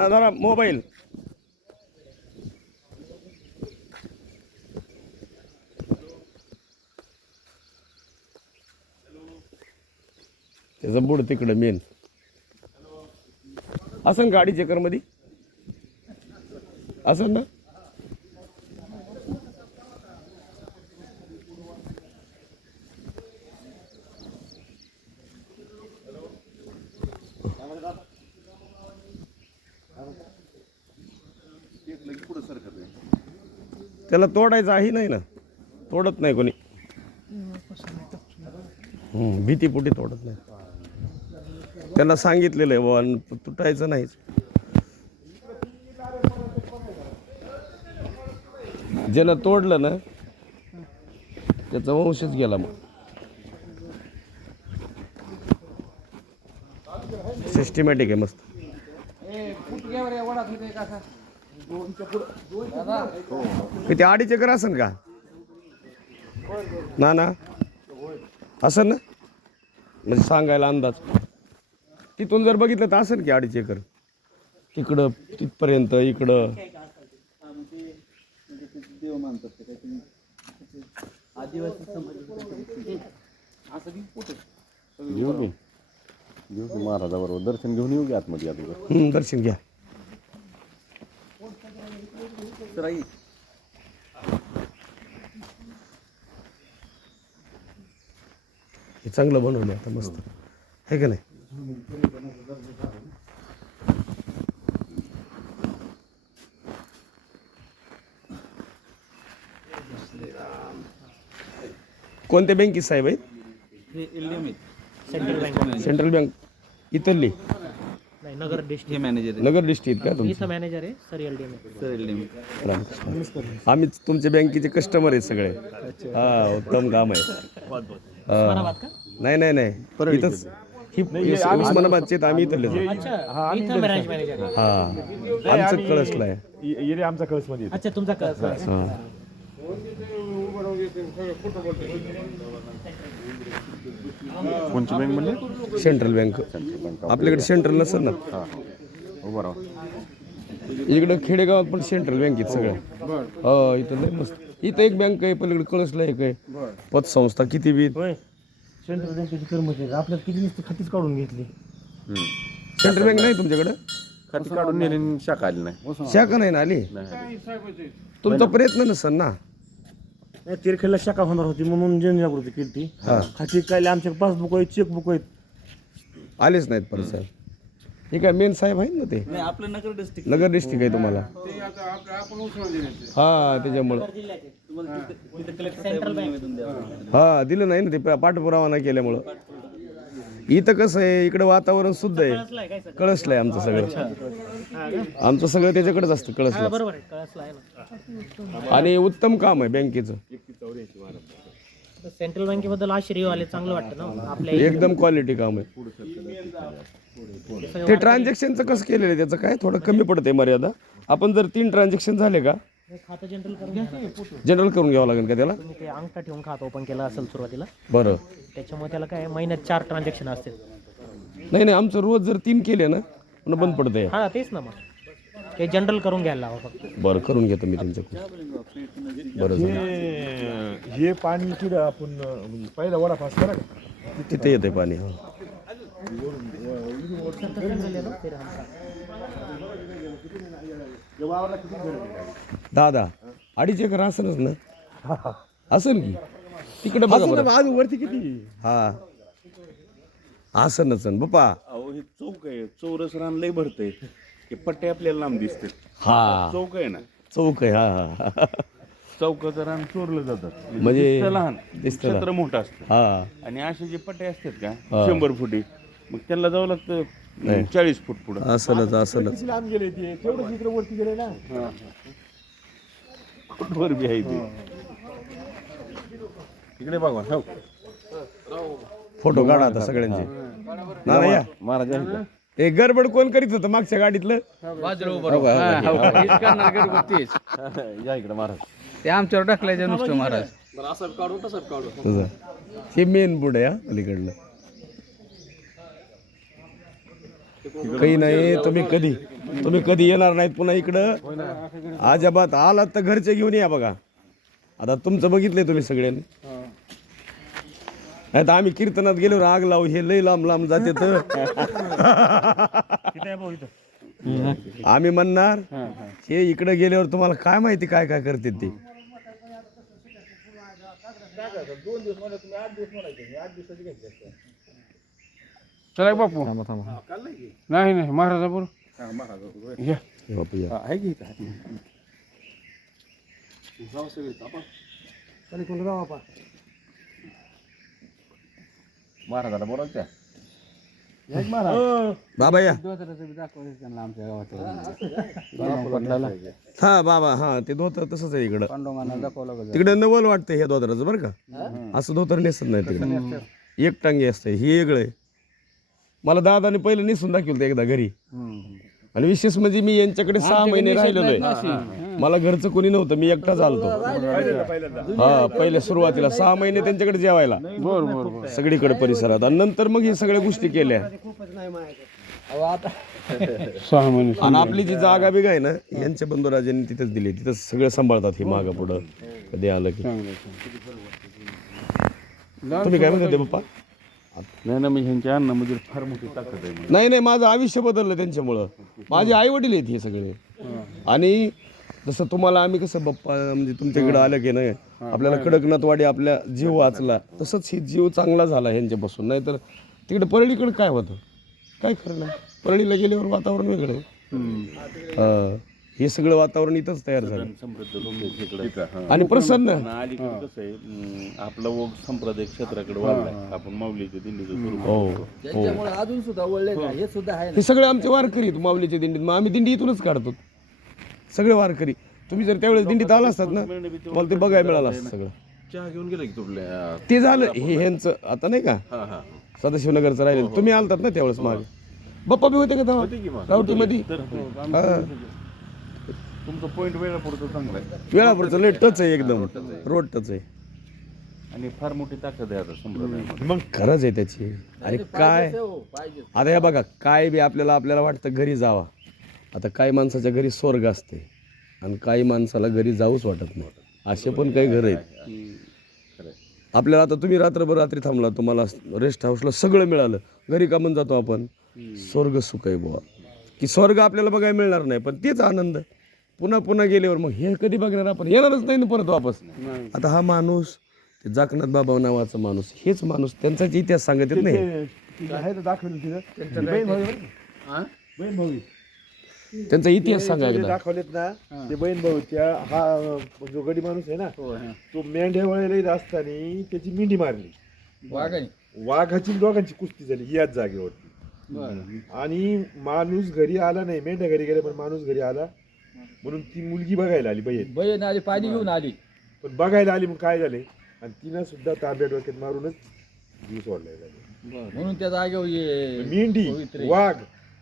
हा, जरा मोबाईल. त्याचं बुड तिकडं मेन. असं गाडी चक्करमध्ये असं ना? त्याला तोडायचं आहे नाही ना. तोडत नाही कोणी. हम्म, भीतीपोटी तोडत नाही. त्यांना सांगितलेलं आहे बाबा तुटायचं नाहीच. ज्याला तोडलं ना त्याचा वंशच गेला मग. सिस्टमॅटिक आहे मस्त. किती अडीच एकर असन का? ना ना. असन ना? म्हणजे सांगायला अंदाज. तिथून जर बघितलं तर असेल की अडीच एकर? तिकडं तिथपर्यंत इकडं? घेऊ की. महाराजाबरोबर. दर्शन घेऊन येऊ की आतमध्ये अगोदर? हम्म, हे चांगलं बनवलं आता मस्त. आहे का नाही? कोणत्या बँकेत साहेब आहेत? सेंट्रल बँक सेंट्रल बँक इथली. नाही नगर डिस्ट्रिक्ट. हे मॅनेजर नगर डिस्ट्रिक्ट का तुमचं? मॅनेजर आहे sir L D M sir Ramakrishna आम्ही तुमच्या बँकेचे कस्टमर आहेत सगळे. हा उत्तम काम आहे. हा. नाही नाही नाही. इथंच ही उस्मानाबादचे आहेत, आम्ही इथले अच्छा इथं ब्रांच मॅनेजर आहे. हा. आमचं कळसला आहे. आमचा कळसमध्ये. अच्छा तुमचा क- हा. कोणची बँक म्हणजे सेंट्रल बँक आपल्याकडे सेंट्रल नसेल ना? हां उभं राहा. इकडं खेडेगावात पण सेंट्रल बँक आहेत सगळ्या. हो. इथं लय मस्त. इथं एक बँक आहे पलीकडे कळसला एक आहे. पतसंस्था किती बी? सेंट्रल बँकेचे कर्मचारी आपल्याला किती नुसती खातीच काढून घेतली. सेंट्रल बँक नाही तुमच्याकडं? खाती काढून नेली आणि शाखा आली नाही. शाखा नाही ना आली. तुमचा प्रयत्न नसेल ना? तिरखेडला शाखा होणार होती म्हणून जनजागृती केली ती खाती काय आमच्या पासबुक आहेत चेकबुक आहेत. आलेच नाहीत परत साहेब. हे काय मेन साहेब आहेत ना ते? आपलं नगर डिस्ट्रिक्ट नगर डिस्ट्रिक्ट आहे तुम्हाला. हा त्याच्यामुळं. सेंट्रल बँक हा दिलं नाही ना ते पा- पाठपुरावा नाही केल्यामुळं. इथं कसं आहे इकडं वातावरण शुद्ध आहे. कळसलं आहे आमचं सगळं. आमचं सगळं त्याच्याकडेच असतं कळसला आणि उत्तम काम आहे बँकेचं. सेंट्रल बँकेबद्दल आज आले चांगलं वाटतं ना आपल्या एकदम क्वालिटी काम आहे. ते ट्रान्झॅक्शनचं कसं केलेलं आहे त्याचं काय? थोडं कमी पडते मर्यादा. आपण जर तीन ट्रान्झॅक्शन झाले का? हे खातं जनरल करून. जनरल घ्यावं लागेल का त्याला? अंगठा ठेवून खातं ओपन केलं असेल सुरुवातीला. बरं. त्याच्यामुळे त्याला काय महिन्यात चार ट्रान्झॅक्शन असतील. नाही नाही आमचं रोज जर तीन केले ना पुन्हा बंद पडतंय. हा तेच ना मग. ते जनरल करून घ्यायला हवं फक्त. बरं करून घेतो मी तुमच्याकडून बरं झालं. हे पाणी तिथं आपण अं, पहिला वडापास करा का? तिथे येते पाणी हो. दहा दहा अडीच एकर असनच ना? असन की? तिकडे बघा बरं. आज वरती किती? हा. असनच बाप्पा. अहो हे चौक आहे. चौरस रान लय भरतंय. हे पट्टे आपल्याला लांब दिसते हा. चौक आहे ना? चौक आहे हा हा. चौकाचं रान चोरलं जातं म्हणजे दिसतं लहान. दिसतं लहान. क्षेत्र मोठं असतं. हा. आणि असे जे पट्टे असतात का शंभर फुटी मग त्यांना जावं लागतं चाळीस फूट पुढं. असलच असलच लांब गेले ते? तेवढं इकडे वरती गेले ना? वर बी आहे ते. इकडे बघा हो. फोटो काढा आता सगळ्यांचे. ना ना या महाराज? हे गडबड कोण करीत होतं मागच्या गाडीतलं? या इकडे महाराज. ते आमच्यावर टाकलायचं नुसतं महाराज. तुझं. हे मेन बुड आहे हा अलीकडलं. काही नाही तुम्ही कधी तुम्ही कधी येणार नाहीत पुन्हा इकडं? अजाबात आलात तर घरचे घेऊन या बघा. आता तुमचं बघितलंय तुम्ही सगळ्यांनी. नाही तर आम्ही कीर्तनात गेलो आग लावू हे लय लांब लांब जाते तर. तिथे आहे भाऊ इथं? आम्ही म्हणणार हे इकडे गेल्यावर तुम्हाला काय माहिती काय काय करते ते? चला बापू. नाही नाही महाराजापूर या. हे बापू या. महाराजाला बोलायचं बाबा या. दाखवले त्यांना आमच्या गावात. हा बाबा हा ते धोतर तसंच आहे इकडं. पांडवांना दाखवलं का तिकडे नवल वाटतं हे धोतराचं बरं का? असं धोतर नेसत नाही तिकडे. एक टांगी असते हे वेगळं आहे. मला दादाने पहिलं नेसून दाखवलं होतं एकदा घरी. आणि विशेष म्हणजे मी यांच्याकडे सहा महिने राहिलेलो आहे मला घरचं कोणी नव्हतं मी एकटाच आलतो. हा पहिल्या सुरुवातीला सहा महिने त्यांच्याकडे जेवायला. बर बर बर सगळीकडे परिसरात. आणि नंतर मग हे सगळ्या गोष्टी केल्या. सहा महिने आणि आपली जी जागा बिगा आहे ना यांच्या बंधुराजांनी तिथंच दिली. तिथं सगळं सांभाळतात हे मागं पुढं. कधी आलं की. तुम्ही काय म्हणते पप्पा? नाही ना मी ह्यांच्या अन्नामध्ये फार मोठी ताकद आहे नाही नाही माझं आयुष्य बदललं त्यांच्यामुळं. माझे आई वडील आहेत हे सगळे. आणि जसं तुम्हाला आम्ही कसं बाप्पा म्हणजे तुमच्याकडे आलं की नाही आपल्याला कडकनाथवाडी आपल्या जीव वाचला तसंच ही जीव चांगला झाला ह्यांच्यापासून. नाही तर तिकडे परळीकडे काय होतं? काय खरं नाही. परळीला गेल्यावर वातावरण वेगळं आहे. हा. हे सगळं वातावरण इथंच तयार झालं. समृद्ध लोक आहेत इकडं. हा. आणि प्रसन्न. आणि अलीकडे कसं आहे अं, आपला ओघ संप्रदाय क्षेत्राकडे वाढलाय. आपण माऊलीच्या दिंडीचं स्वरूप हो हो. त्याच्यामुळे अजून सुद्धा वळले का हे. सुद्धा आहे हे सगळे आमचे वारकरी आहेत माऊलीच्या दिंडीत. मग आम्ही दिंडी इथूनच काढतो. सगळे वारकरी. तुम्ही जर त्यावेळेस दिंडीत आला असतात ना मला ते बघायला मिळालं असतं सगळं. चहा घेऊन गेला की तुपल्या ते झालं. हे ह्यांचं आता नाही का? हा हा. सदाशिवनगरचं राहिले तुम्ही आलतात ना त्यावेळेस मागे? बाप्पा बी होते का तेव्हा? रावटीमध्ये? तर हा. तुमचं पॉईंट वेळा पडतो चांगला आहे. वेळापूरचं लय टच आहे एकदम. रोड टच आहे. आणि फार मोठी ताकद आहे आता संप्रदायामध्ये मग खरंच आहे त्याची. आणि काय? पाहिजे. आता हे बघा काय बी आपल्याला आपल्याला वाटतं घरी जावा. आता काही माणसाच्या घरी स्वर्ग असते. आणि काही माणसाला घरी जाऊच वाटत नाही. असे पण काही घर आहेत. आपल्याला आता तुम्ही रात्रभर रात्री थांबला तुम्हाला रेस्ट हाऊसला सगळं मिळालं. घरी का म्हणून जातो आपण. स्वर्ग सुख आहे बुवा. की स्वर्ग आपल्याला बघायला मिळणार नाही पण तेच आनंद. पुन्हा पुन्हा गेल्यावर मग हे कधी बघणार आपण? येणारच नाही ना परत वापस. आता हा माणूस ते जाकनाथ बाबा नावाचा माणूस हेच माणूस त्यांचाच इतिहास सांगत येत नाही ते आहे तर दाखवलं तिथं. बहीण भाऊ आहे बरं. का? बहीण भाऊ आहे. त्यांचा इतिहास सांगा जे एकदा. दाखवलेत ना ते बहीण भाऊ त्या हा जो गडी माणूस आहे ना तो मेंढ्या वळेला येत असताना त्याची मिंडी मारली. वाघाने. वाघाची दोघांची कुस्ती झाली याच जागेवरती. आणि माणूस घरी आला नाही. मेंढ्या घरी गेले पण माणूस घरी आला. म्हणून ती मुलगी बघायला आली बहीण. बहीण आली पाणी घेऊन आली. पण बघायला आली मग काय झाले? आणि तिनं सुद्धा ताब्यात डोक्यात मारूनच जीव सोडलाय झाले म्हणून त्या जागेवर ये. मेंढी. वाघ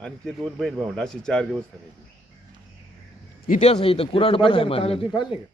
आणि ते दोन बहीण भावंड असे चार दिवस थांबायचे. इतिहास आहे इथं. कुराड पण पाहिजे आहे ना, मारलेलं. तुम्ही पाहिले का?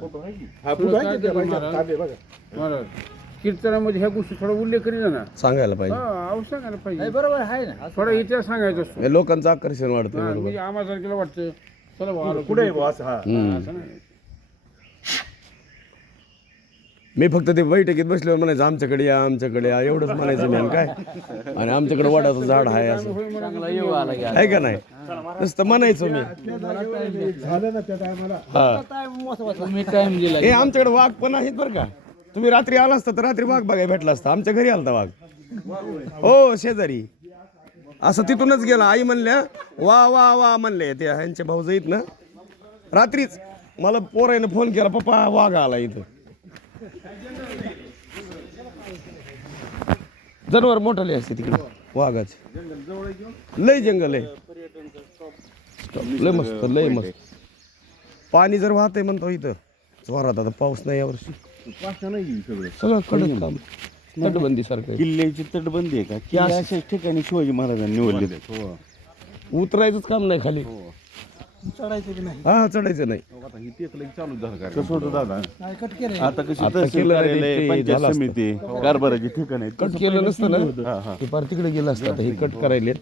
फोटो आहे की? हा फोटो आहे की त्या बाईचा? तांबे बघा. महाराज कीर्तनामध्ये ह्या गोष्टी थोडा उल्लेख करीत ना. सांगायला पाहिजे. हा अहो सांगायला नाही पाहिजे बरोबर आहे ना. थोडा इतिहास सांगायचा असतो. हे लोकांचं आकर्षण वाढतं हा, बरोबर. म्हणजे आम्हाला वाटतं. हा. मी फक्त ते बैठकीत बसल्यावर म्हणायचं आमच्याकडे या आमच्याकडे या. एवढंच म्हणायचं मी आणि काय? आणि आमच्याकडे वडाचं झाड आहे असं. चांगला येऊ आला की आहे का नाही? नुसतं म्हणायचो मी. झालं ना त्या टायमाला. हा. तुम्ही टाइम दिला हे आमच्याकडे वाघ पण आहेत बरं का. तुम्ही रात्री आला असता तर रात्री वाघ बघायला भेटला असता. आमच्या घरी आलता वाघ. हो शेजारी. असं तिथूनच गेला. आई म्हणल्या वा वा वा म्हणले. ते ह्यांचे भाऊ जाईत ना रात्रीच मला पोरानं फोन केला पप्पा वाघ आला इथं. जनावर मोठाले असते तिकडे वाघाचे. लय जंगल आहे. लय मस्त लय मस्त. पाणी जर वाहतंय म्हणतो इथं जोरात आता पाऊस नाही यावर्षी सगळं कडक काम. तटबंदी सारखं किल्ल्याची तटबंदी आहे का? की अशाच ठिकाणी शिवाजी महाराजांनी निवडले हो. उतरायचंच काम नाही खाली. हा. चढायचं नाही? कसं होतं दादा? आता कशी आता तहसील केलं नाही कार्यालय, ते पंचायत झालं असतं. समिती कारभाराची ठिकाण आहेत कट केलं नसतं ना? ते पार तिकडे गेलं असतं आता हे कट करायले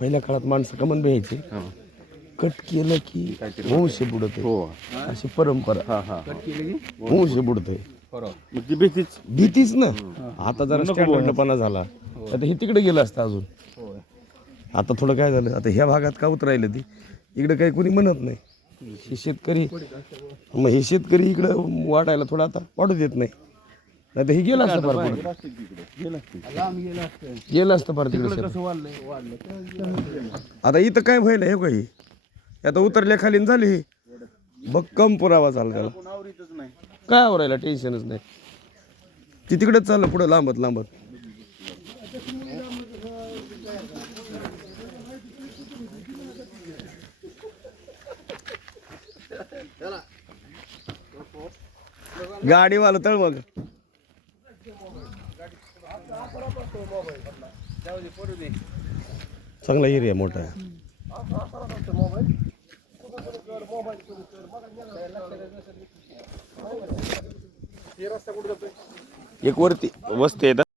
पहिल्या काळात माणसं कमन भ्यायची कट केलं की वंश बुडत हो. अशी परंपरा. हा हा वंश बुडत ती भीतीच. भीतीच ना? आता जरा स्टँडर्डपणा झाला. आता हे तिकडे गेलं असतं अजून. आता थोडं काय झालं? आता ह्या भागात का उतरायलं ती? इकडे काही कोणी म्हणत नाही. हे शेतकरी. मग हे शेतकरी इकडं वाढायला थोडं आता वाढू देत नाही. नाही तर हे गेलं असतं फार पुढं. गेलं असतं फार तिकडे. आता इथं काय व्हायला हे काही? आता उतरल्या खाली झाली हे. भक्कम पुरावा झाला त्याला. काय आवरायला? टेन्शनच नाही. ती तिकडेच चाललं पुढं लांबत लांबत. गाडीवाला तळ मग. चांगला एरिया मोठा आहे. एक वरती वस्ती आहे